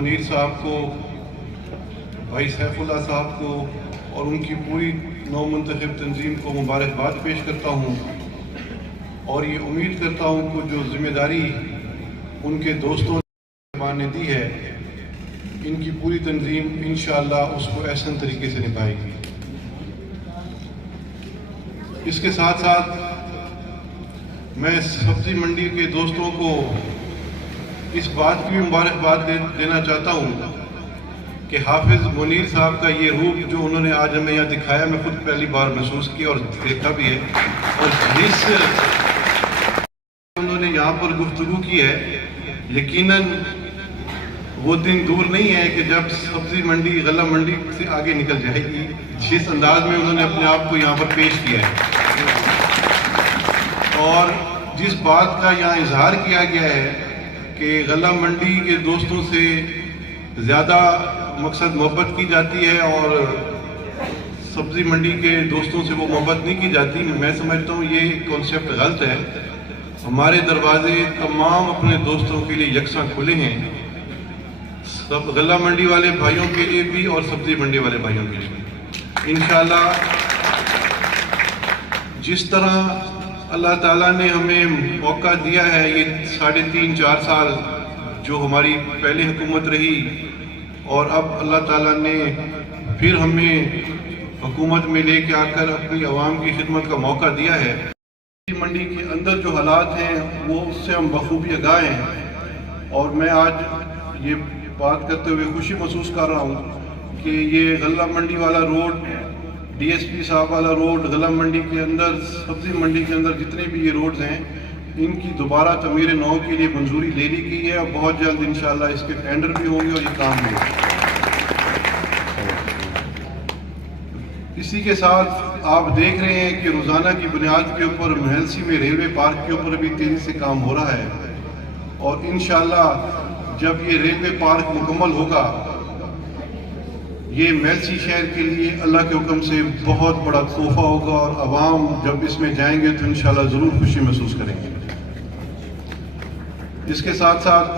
منیر صاحب کو، بھائی سیف اللہ صاحب کو اور ان کی پوری نو منتخب تنظیم کو مبارکباد پیش کرتا ہوں، اور یہ امید کرتا ہوں کہ جو ذمہ داری ان کے دوستوں نے دی ہے، ان کی پوری تنظیم انشاءاللہ اس کو احسن طریقے سے نبھائے گی۔ اس کے ساتھ ساتھ میں سبزی منڈی کے دوستوں کو اس بات کی بھی مبارکباد دینا چاہتا ہوں کہ حافظ منیر صاحب کا یہ روپ جو انہوں نے آج ہمیں یہاں دکھایا، میں خود پہلی بار محسوس کیا اور دیکھا بھی ہے، اور جس انہوں نے یہاں پر گفتگو کی ہے، یقیناً وہ دن دور نہیں ہے کہ جب سبزی منڈی غلہ منڈی سے آگے نکل جائے گی، جس انداز میں انہوں نے اپنے آپ کو یہاں پر پیش کیا ہے، اور جس بات کا یہاں اظہار کیا گیا ہے کہ غلہ منڈی کے دوستوں سے زیادہ مقصد محبت کی جاتی ہے اور سبزی منڈی کے دوستوں سے وہ محبت نہیں کی جاتی، میں سمجھتا ہوں یہ کانسیپٹ غلط ہے۔ ہمارے دروازے تمام اپنے دوستوں کے لیے یکساں کھلے ہیں، سب غلہ منڈی والے بھائیوں کے لیے بھی اور سبزی منڈی والے بھائیوں کے لیے بھی۔ انشاءاللہ جس طرح اللہ تعالیٰ نے ہمیں موقع دیا ہے، یہ 3.5-4 سال جو ہماری پہلی حکومت رہی، اور اب اللہ تعالیٰ نے پھر ہمیں حکومت میں لے کے آ کر اپنی عوام کی خدمت کا موقع دیا ہے۔ منڈی کے اندر جو حالات ہیں وہ اس سے ہم بخوبی آگاہ ہیں، اور میں آج یہ بات کرتے ہوئے خوشی محسوس کر رہا ہوں کہ یہ غلہ منڈی والا روڈ، ڈی ایس پی صاحب والا روڈ، غلہ منڈی کے اندر، سبزی منڈی کے اندر جتنے بھی یہ روڈز ہیں، ان کی دوبارہ تعمیر نو کے لیے منظوری لے لی گئی ہے، اور بہت جلد انشاءاللہ اس کے ٹینڈر بھی ہوں گے اور یہ کام بھی ہوگا۔ اسی کے ساتھ آپ دیکھ رہے ہیں کہ روزانہ کی بنیاد کے اوپر محلسی میں ریلوے پارک کے اوپر بھی تیزی سے کام ہو رہا ہے، اور انشاءاللہ جب یہ ریلوے پارک مکمل ہوگا، یہ محلسی شہر کے لیے اللہ کے حکم سے بہت بڑا تحفہ ہوگا، اور عوام جب اس میں جائیں گے تو انشاءاللہ ضرور خوشی محسوس کریں گے۔ اس کے ساتھ ساتھ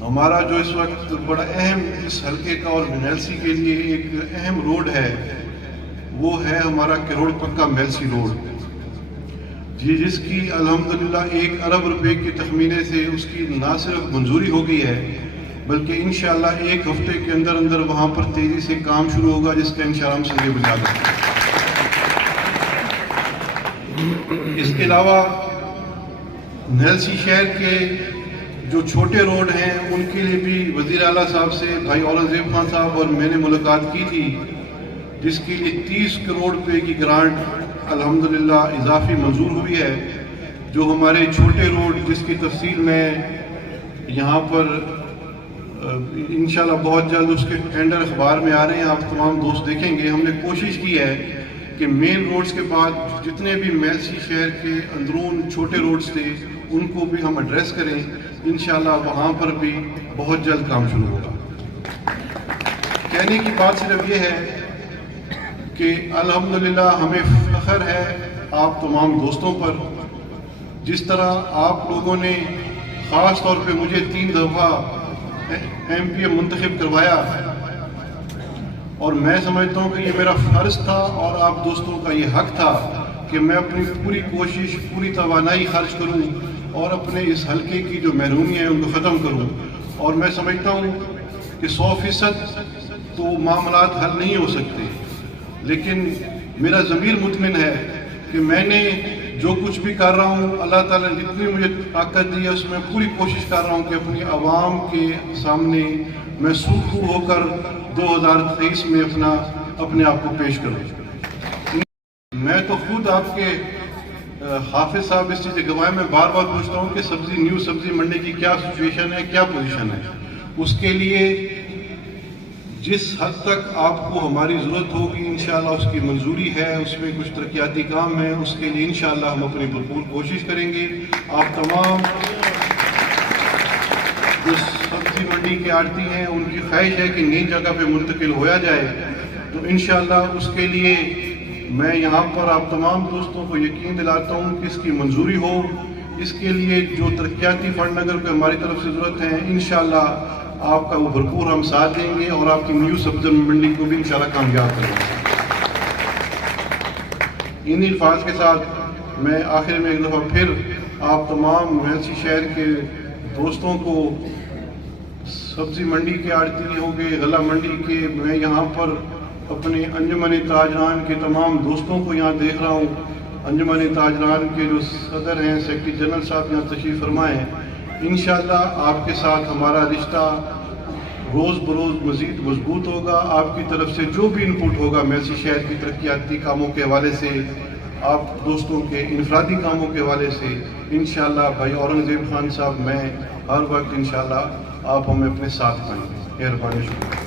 ہمارا جو اس وقت بڑا اہم اس حلقے کا اور محلسی کے لیے ایک اہم روڈ ہے، وہ ہے ہمارا کروڑ پکا محلسی روڈ، جس کی الحمدللہ 1 ارب روپے کے تخمینے سے اس کی نہ صرف منظوری ہو گئی ہے، بلکہ انشاءاللہ 1 ہفتے کے اندر اندر وہاں پر تیزی سے کام شروع ہوگا، جس کا انشاءاللہ ہم سنگے بجا دیں۔ اس کے علاوہ محلسی شہر کے جو چھوٹے روڈ ہیں ان کے لیے بھی وزیر اعلیٰ صاحب سے بھائی اورنگزیب خان صاحب اور میں نے ملاقات کی تھی، جس کے لیے 30 کروڑ روپے کی گرانٹ الحمدللہ اضافی منظور ہوئی ہے، جو ہمارے چھوٹے روڈ جس کی تفصیل میں یہاں پر انشاءاللہ بہت جلد اس کے ٹینڈر اخبار میں آ رہے ہیں، آپ تمام دوست دیکھیں گے۔ ہم نے کوشش کی ہے کہ مین روڈز کے بعد جتنے بھی محلسی شہر کے اندرون چھوٹے روڈز تھے ان کو بھی ہم ایڈریس کریں، انشاءاللہ وہاں پر بھی بہت جلد کام شروع ہوگا۔ کہنے کی بات صرف یہ ہے کہ الحمدللہ ہمیں فخر ہے آپ تمام دوستوں پر، جس طرح آپ لوگوں نے خاص طور پہ مجھے 3 دفعہ ایم پی ایم منتخب کروایا، اور میں سمجھتا ہوں کہ یہ میرا فرض تھا اور آپ دوستوں کا یہ حق تھا کہ میں اپنی پوری کوشش، پوری توانائی خرچ کروں اور اپنے اس حلقے کی جو محرومی ہے ان کو ختم کروں، اور میں سمجھتا ہوں کہ 100% تو معاملات حل نہیں ہو سکتے، لیکن میرا ضمیر مطمئن ہے کہ میں نے جو کچھ بھی کر رہا ہوں، اللہ تعالیٰ نے جتنی مجھے طاقت دی ہے اس میں پوری کوشش کر رہا ہوں کہ اپنی عوام کے سامنے میں سرخرو ہو کر 2023 میں اپنے آپ کو پیش کروں۔ میں تو خود آپ کے حافظ صاحب اس چیز گواہ میں بار بار پوچھتا ہوں کہ نیو سبزی منڈی کی کیا سچویشن ہے، کیا پوزیشن ہے۔ اس کے لیے جس حد تک آپ کو ہماری ضرورت ہوگی انشاءاللہ اس کی منظوری ہے، اس میں کچھ ترقیاتی کام ہے، اس کے لیے انشاءاللہ ہم اپنی بھرپور کوشش کریں گے۔ آپ تمام جو سبزی منڈی کے آڑتی ہیں ان کی خواہش ہے کہ نئی جگہ پہ منتقل ہویا جائے، تو انشاءاللہ اس کے لیے میں یہاں پر آپ تمام دوستوں کو یقین دلاتا ہوں کہ اس کی منظوری ہو، اس کے لیے جو ترقیاتی فنڈ اگر کوئی ہماری طرف سے ضرورت ہے انشاءاللہ آپ کا وہ بھرپور ہم ساتھ دیں گے اور آپ کی نیو سبزی منڈی کو بھی انشاءاللہ کامیاب کریں گے۔ انہی الفاظ کے ساتھ میں آخر میں ایک دفعہ پھر آپ تمام ویلسی شہر کے دوستوں کو سبزی منڈی کے آڑتی ہوں گے، غلہ منڈی کے، میں یہاں پر اپنے انجمن تاجران کے تمام دوستوں کو یہاں دیکھ رہا ہوں۔ انجمن تاجران کے جو صدر ہیں، سیکرٹری جنرل صاحب یہاں تشریف فرمائے ہیں۔ انشاءاللہ آپ کے ساتھ ہمارا رشتہ روز بروز مزید مضبوط ہوگا۔ آپ کی طرف سے جو بھی انپٹ ہوگا ویلسی شہر کی ترقیاتی کاموں کے حوالے سے، آپ دوستوں کے انفرادی کاموں کے حوالے سے، انشاءاللہ بھائی اورنگزیب خان صاحب میں ہر وقت انشاءاللہ آپ ہمیں اپنے ساتھ پائیں گے۔ مہربانی، شکریہ۔